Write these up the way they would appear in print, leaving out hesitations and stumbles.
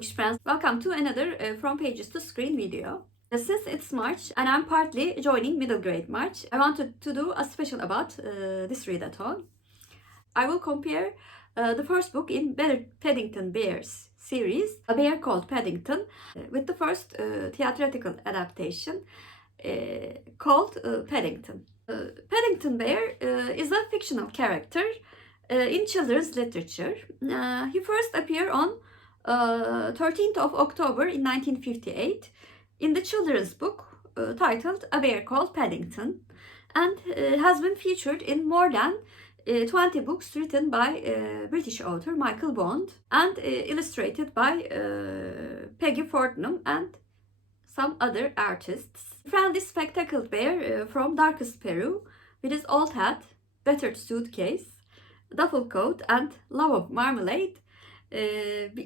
Bookish friends, welcome to another From Pages to Screen video. Since it's March and I'm partly joining middle grade March, I wanted to do a special about this readathon. I will compare the first book in Paddington Bears series, A Bear Called Paddington, with the first theatrical adaptation called Paddington. Paddington Bear is a fictional character in children's literature. He first appeared on 13th of October in 1958 in the children's book titled A Bear Called Paddington, and has been featured in more than 20 books written by British author Michael Bond and illustrated by Peggy Fortnum and some other artists. Friendly spectacled bear from darkest Peru with his old hat, battered suitcase, duffel coat and love of marmalade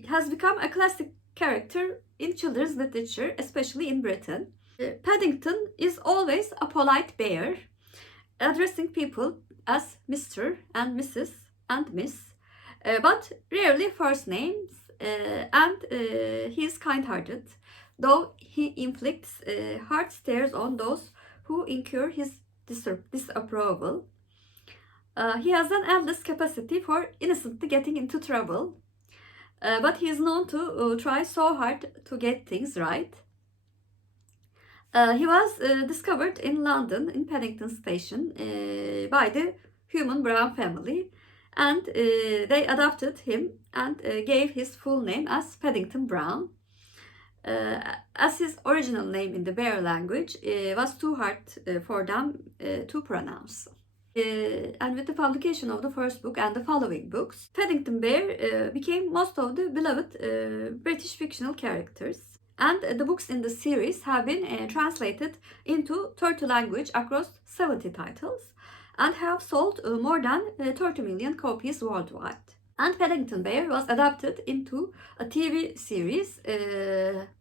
has become a classic character in children's literature, especially in Britain. Paddington is always a polite bear, addressing people as Mr. and Mrs. and Miss, but rarely first names, and he is kind-hearted, though he inflicts hard stares on those who incur his disapproval. He has an endless capacity for innocently getting into trouble, but he is known to try so hard to get things right. He was discovered in London in Paddington Station by the human Brown family, and they adopted him and gave his full name as Paddington Brown, as his original name in the bear language was too hard for them to pronounce. And with the publication of the first book and the following books, Paddington Bear became most of the beloved British fictional characters. And the books in the series have been translated into 30 languages across 70 titles and have sold more than 30 million copies worldwide. And Paddington Bear was adapted into a TV series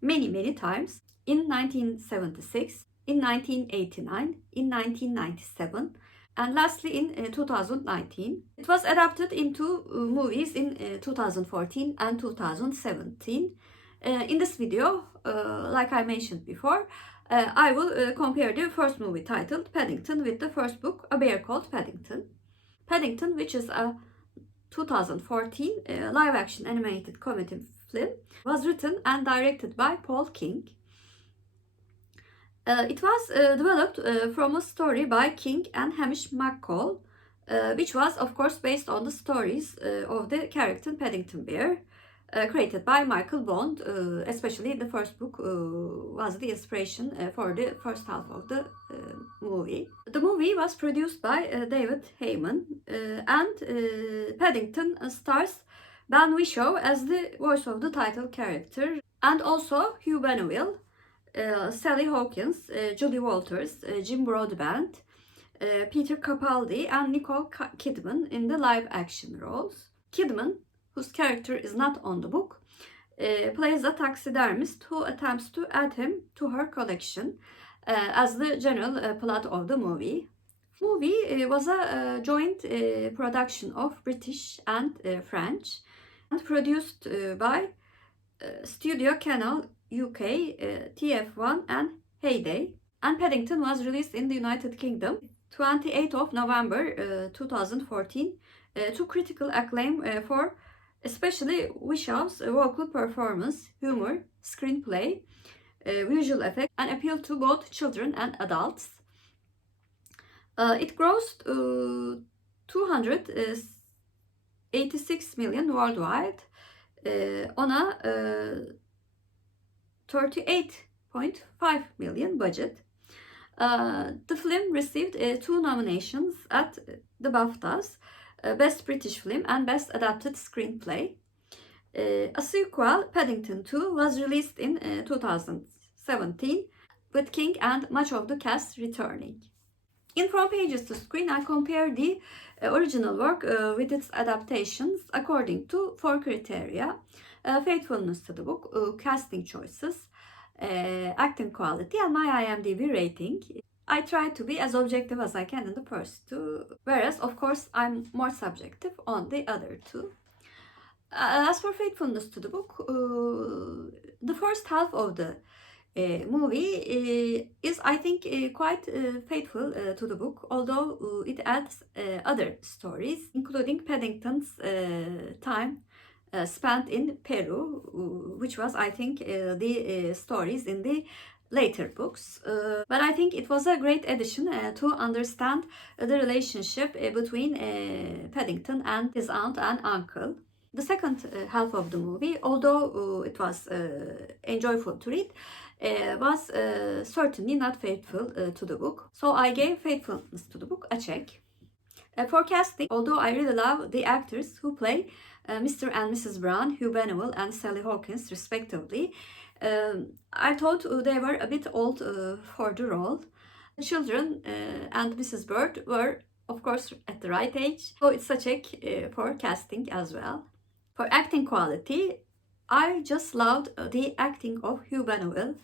many times in 1976, in 1989, in 1997, and lastly in 2019. It was adapted into movies in 2014 and 2017. In this video, like I mentioned before, I will compare the first movie titled Paddington with the first book, A Bear Called Paddington. Paddington, which is a 2014 live-action animated comedy film, was written and directed by Paul King. It was developed from a story by King and Hamish McCall, which was of course based on the stories of the character Paddington Bear, created by Michael Bond. Especially the first book was the inspiration for the first half of the movie. The movie was produced by David Heyman, and Paddington stars Ben Whishaw as the voice of the title character, and also Hugh Bonneville, Sally Hawkins, Julie Walters, Jim Broadbent, Peter Capaldi and Nicole Kidman in the live-action roles. Kidman, whose character is not on the book, plays a taxidermist who attempts to add him to her collection as the general plot of the movie. The movie was a joint production of British and French, and produced by Studio Canal UK, TF1 and Heyday. And Paddington was released in the United Kingdom 28th of November 2014 to critical acclaim for especially Wishaw's vocal performance, humor, screenplay, visual effects, and appeal to both children and adults. It grossed 286 million worldwide on a 38.5 million budget. The film received 2 nominations at the BAFTAs, Best British Film and Best Adapted Screenplay. A sequel, Paddington 2, was released in 2017 with King and much of the cast returning. In From Pages to Screen, I compare the original work with its adaptations according to 4 criteria: faithfulness to the book, casting choices, acting quality, and my IMDB rating. I try to be as objective as I can in the first 2, whereas of course I'm more subjective on the other 2. As for faithfulness to the book, the first half of the movie is, I think, quite faithful to the book, although it adds other stories, including Paddington's time spent in Peru, which was, I think, the stories in the later books. But I think it was a great addition to understand the relationship between Paddington and his aunt and uncle. The second half of the movie, although it was enjoyable to read, was certainly not faithful to the book. So I gave faithfulness to the book a check. For casting, although I really love the actors who play Mr. and Mrs. Brown, Hugh Bonneville and Sally Hawkins respectively, I thought they were a bit old for the role. The children and Mrs. Bird were, of course, at the right age, so it's a check for casting as well. For acting quality, I just loved the acting of Hugh Bonneville.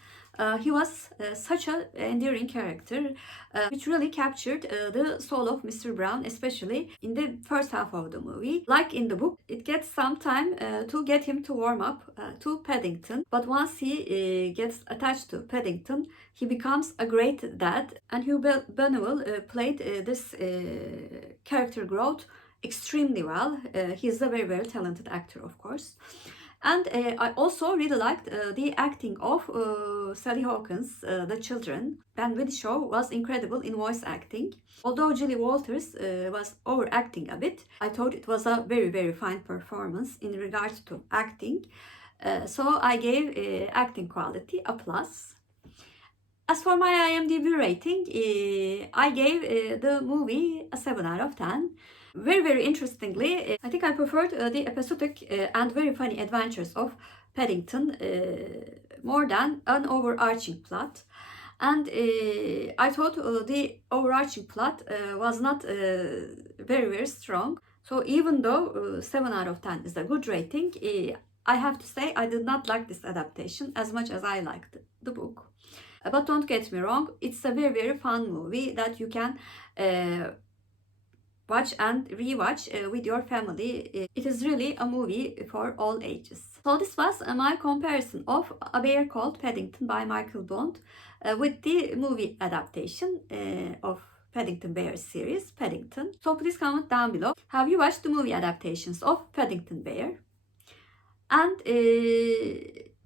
He was such an endearing character, which really captured the soul of Mr. Brown, especially in the first half of the movie. Like in the book, it gets some time to get him to warm up to Paddington, but once he gets attached to Paddington, he becomes a great dad. And Hugh Bonneville played this character growth extremely well. He's a very, very talented actor, of course. And I also really liked the acting of Sally Hawkins, the children. Ben Whishaw was incredible in voice acting. Although Julie Walters was overacting a bit, I thought it was a very, very fine performance in regards to acting. So I gave acting quality a plus. As for my IMDB rating, I gave the movie a 7 out of 10. Very, very interestingly, I think I preferred the episodic and very funny adventures of Paddington more than an overarching plot. And I thought the overarching plot was not very, very strong. So even though 7 out of 10 is a good rating, I have to say I did not like this adaptation as much as I liked the book. But don't get me wrong, it's a very, very fun movie that you can watch and rewatch with your family. It is really a movie for all ages. So this was my comparison of A Bear Called Paddington by Michael Bond with the movie adaptation of Paddington Bear series, Paddington. So please comment down below. Have you watched the movie adaptations of Paddington Bear? And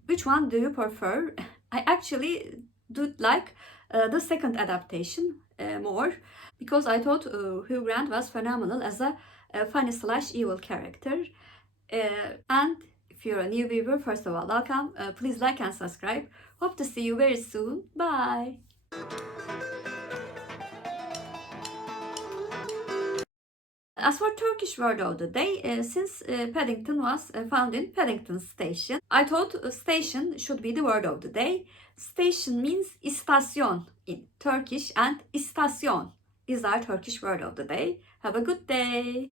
which one do you prefer? I actually do like the second adaptation more, because I thought Hugh Grant was phenomenal as a funny / evil character. And if you're a new viewer, first of all, welcome. Please like and subscribe. Hope to see you very soon. Bye. As for Turkish word of the day, since Paddington was found in Paddington Station, I thought station should be the word of the day. Station means istasyon in Turkish, and istasyon is our Turkish word of the day. Have a good day.